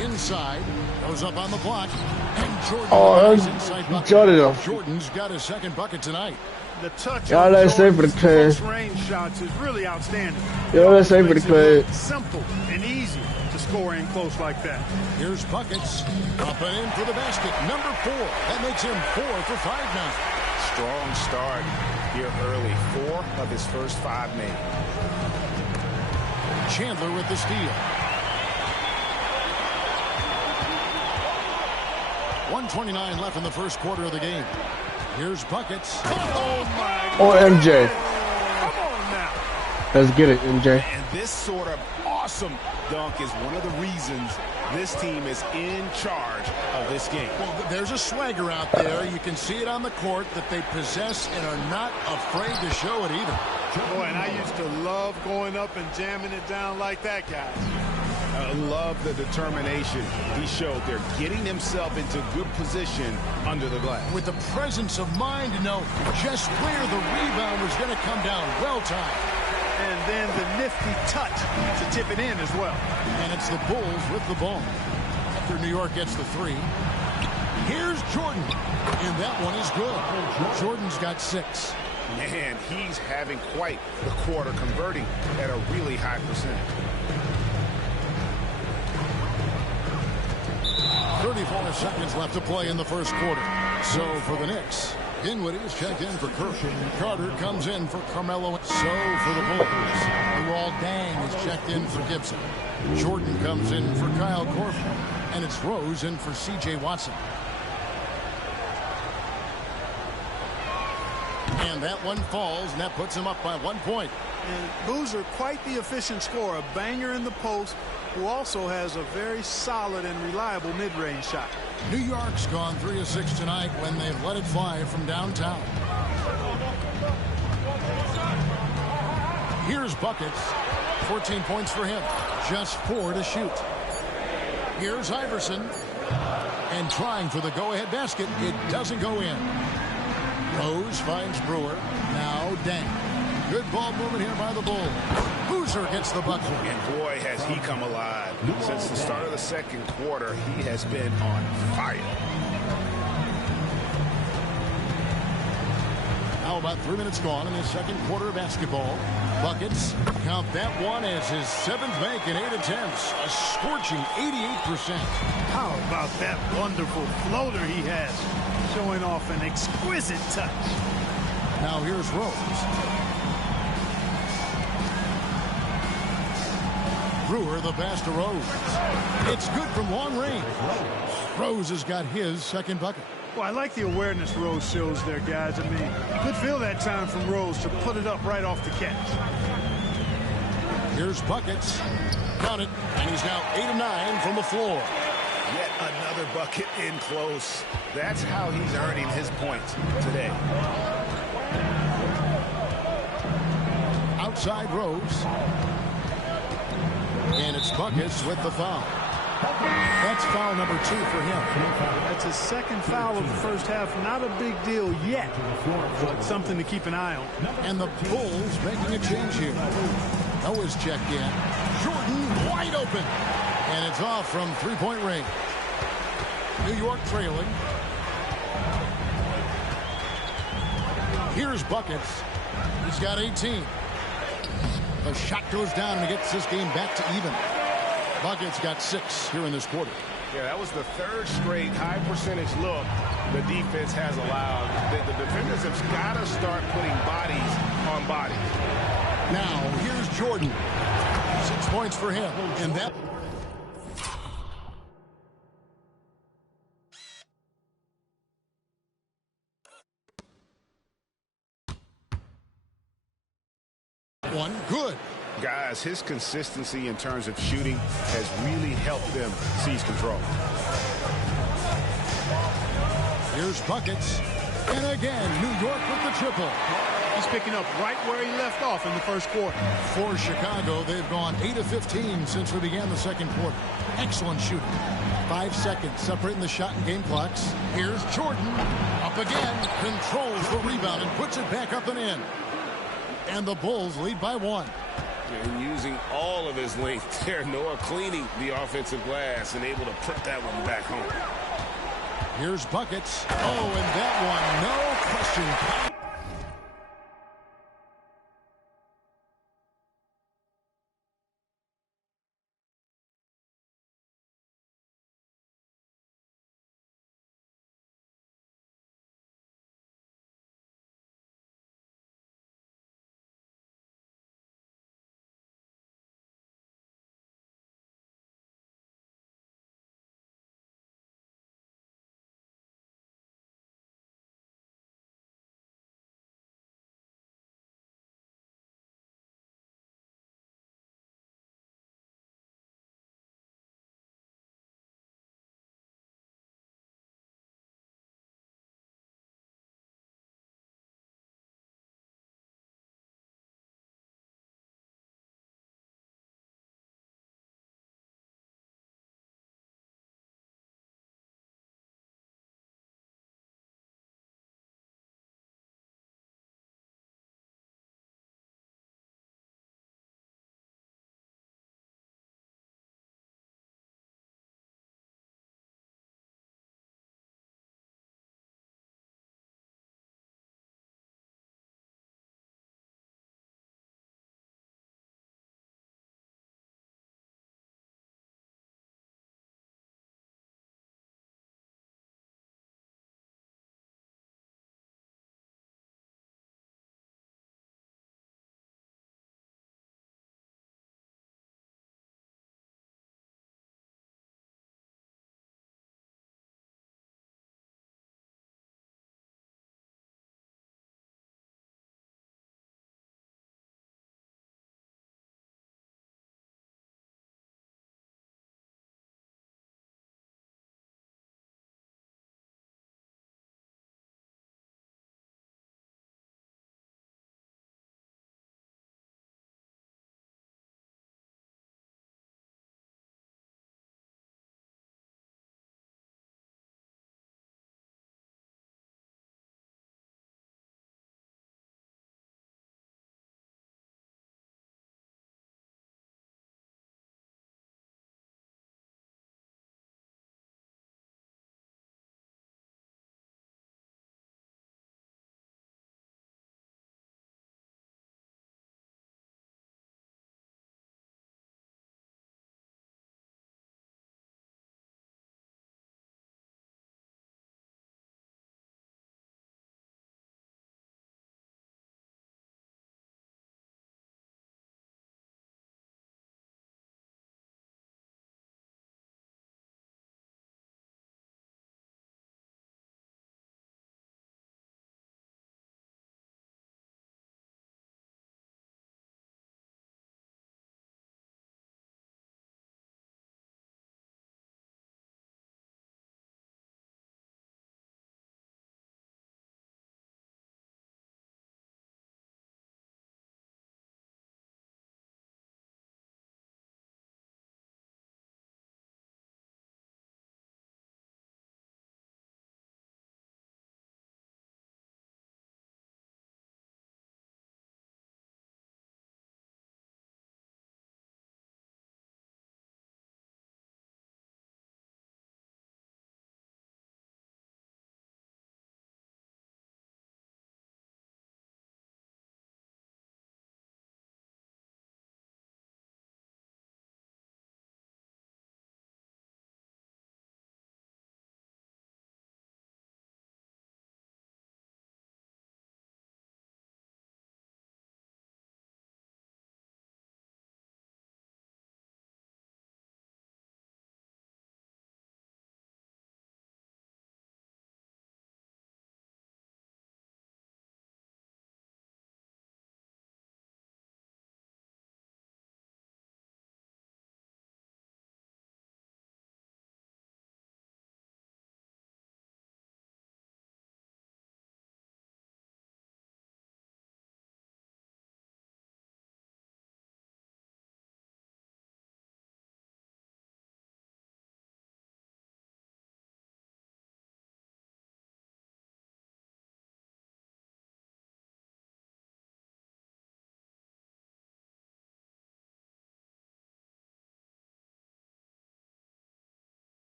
Inside. Goes up on the block. And Jordan inside bucket. Jordan's got his 2nd bucket tonight. The touch Y'all let's say for the close class. range shots is really outstanding. Y'all let's say for the class. Simple and easy to score in close like that. Here's Buckets. Up and in for the basket. Number 4. That makes him 4 for 5 now. Strong start here early. 4 of his first 5 made. Chandler with the steal. 1:29 left in the first quarter of the game. Here's Buckets. Oh, my Or God. MJ. Come on now. Let's get it, MJ. And this sort of awesome dunk is one of the reasons this team is in charge of this game. Well, there's a swagger out there. You can see it on the court that they possess and are not afraid to show it either. Boy, and I used to love going up and jamming it down like that, guys. I love the determination he showed there, getting himself into good position under the glass. With the presence of mind to know just where the rebound was going to come down. Well timed. And then the nifty touch to tip it in as well. And it's the Bulls with the ball. After New York gets the 3. Here's Jordan. And that one is good. Jordan's got 6. Man, he's having quite the quarter, converting at a really high percentage. 34 seconds left to play in the first quarter. So for the Knicks, Dinwiddie is checked in for Kirk. Carter comes in for Carmelo. So for the Bulls, Luol Deng is checked in for Gibson. Jordan comes in for Kyle Korver. And it's Rose in for C.J. Watson. And that one falls, and that puts him up by 1 point. And Boozer, quite the efficient scorer, a banger in the post, who also has a very solid and reliable mid-range shot. New York's gone 3 of 6 tonight when they've let it fly from downtown. Here's buckets. 14 points for him. Just 4 to shoot. Here's Iverson. And trying for the go-ahead basket. It doesn't go in. Rose finds Brewer. Now Dang. Good ball movement here by the Bulls. Boozer gets the bucket. And boy, has he come alive. Since the start of the second quarter, he has been on fire. Now about 3 minutes gone in the second quarter of basketball. Buckets. Count that one as his 7th make in 8 attempts. A scorching 88%. How about that wonderful floater he has, showing off an exquisite touch. Now here's Rose. Brewer the pass to Rose. It's good from long range. Rose has got his second bucket. Well, I like the awareness Rose shows there, guys. I mean, good feel that time from Rose to put it up right off the catch. Here's buckets. Got it. And he's now 8 of 9 from the floor. Yet another bucket in close. That's how he's earning his points today. Outside Rose. And it's buckets with the foul. That's foul number 2 for him. That's his second foul of the first half. Not a big deal yet, but something to keep an eye on. And the Bulls making a change here. Noah's checked in. Jordan wide open. And it's off from three-point range. New York trailing. Here's buckets. He's got 18. The shot goes down and he gets this game back to even. Buckets got 6 here in this quarter. Yeah, that was the 3rd straight high percentage look the defense has allowed. The defenders have got to start putting bodies on bodies. Now, here's Jordan. 6 points for him. And that... one good. Guys, his consistency in terms of shooting has really helped them seize control. Here's buckets. And again, New York with the triple. He's picking up right where he left off in the first quarter. For Chicago, they've gone 8 of 15 since we began the second quarter. Excellent shooting. 5 seconds separating the shot and game clocks. Here's Jordan. Up again. Controls the rebound and puts it back up and in. And the Bulls lead by 1. And using all of his length there, Noah cleaning the offensive glass and able to put that one back home. Here's buckets. Oh, and that one, no question.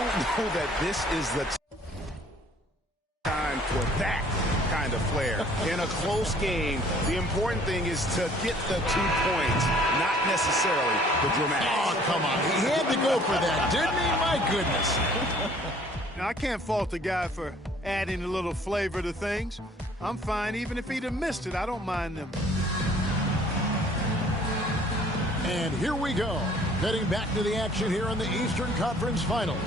don't know that this is the time for that kind of flair. In a close game, the important thing is to get the 2 points, not necessarily the dramatics. Oh, come on. He had to go for that, didn't he? My goodness. Now, I can't fault the guy for adding a little flavor to things. I'm fine even if he'd have missed it. I don't mind them. And here we go. Heading back to the action here in the Eastern Conference Finals.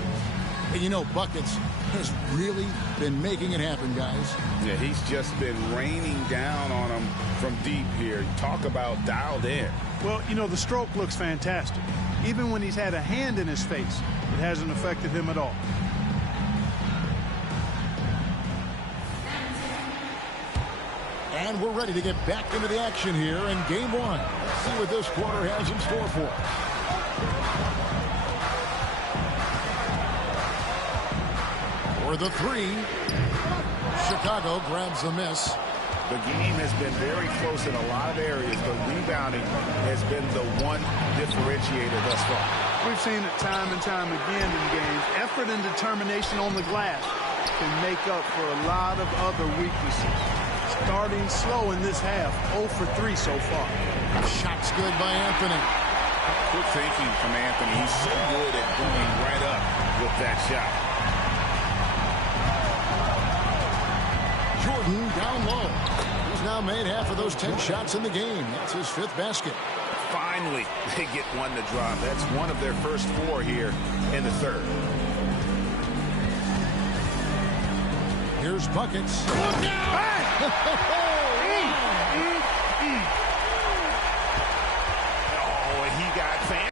And you know, Buckets has really been making it happen, guys. Yeah, he's just been raining down on them from deep here. Talk about dialed in. Well, you know, the stroke looks fantastic. Even when he's had a hand in his face, it hasn't affected him at all. And we're ready to get back into the action here in game one. Let's see what this quarter has in store for us. For the three, Chicago grabs the miss. The game has been very close in a lot of areas, but rebounding has been the one differentiator thus far. We've seen it time and time again in games. Effort and determination on the glass can make up for a lot of other weaknesses. Starting slow in this half, 0 for 3 so far. Shot's good by Anthony. Quick thinking from Anthony. He's so good at going right up with that shot. Jordan down low. He's now made half of those 10 shots in the game. That's his 5th basket. Finally, they get one to drop. That's one of their first 4 here in the third. Here's Buckets. Look out! Oh, he got fan.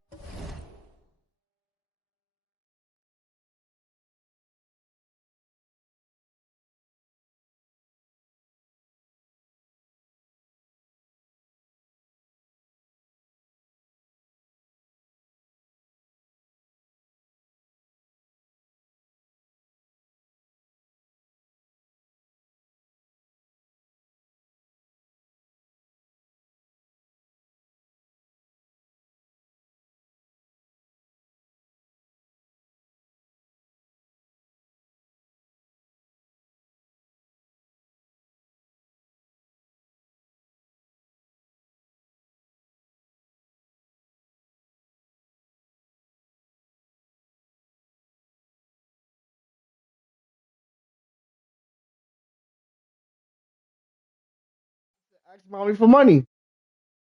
Ask mommy for money.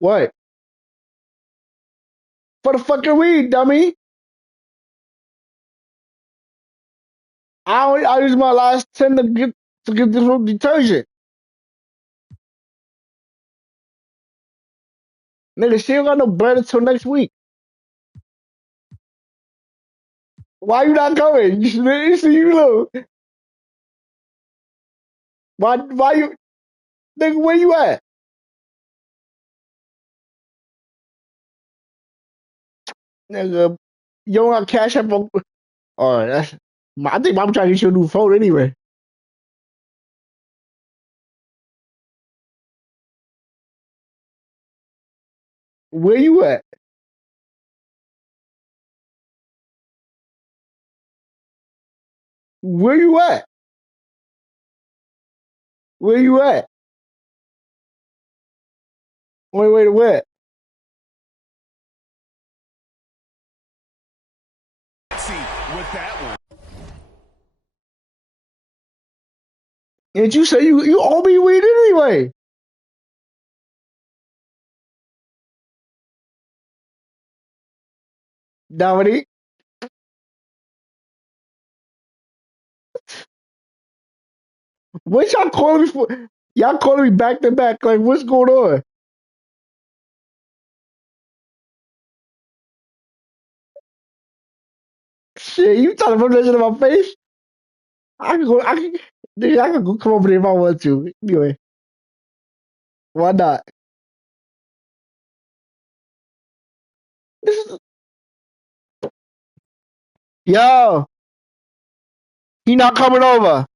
What? For the fucking weed, dummy. I use my last 10 to get this detergent. Nigga, she ain't got no bread until next week. Why you not coming? You see you look. Why you nigga, where you at? Nigga, you don't got cash up on that's I think I'm trying to get you a new phone anyway. Where you at? Where you at? Where you at? Wait, where? See, with that one. Did you say you owe me weed anyway? Dominique, what y'all calling me for? Y'all calling me back to back. Like, what's going on? Shit, you trying to put that shit in my face? Nigga, I can go come over there if I want to. Anyway, why not? This is, yo, he not coming over.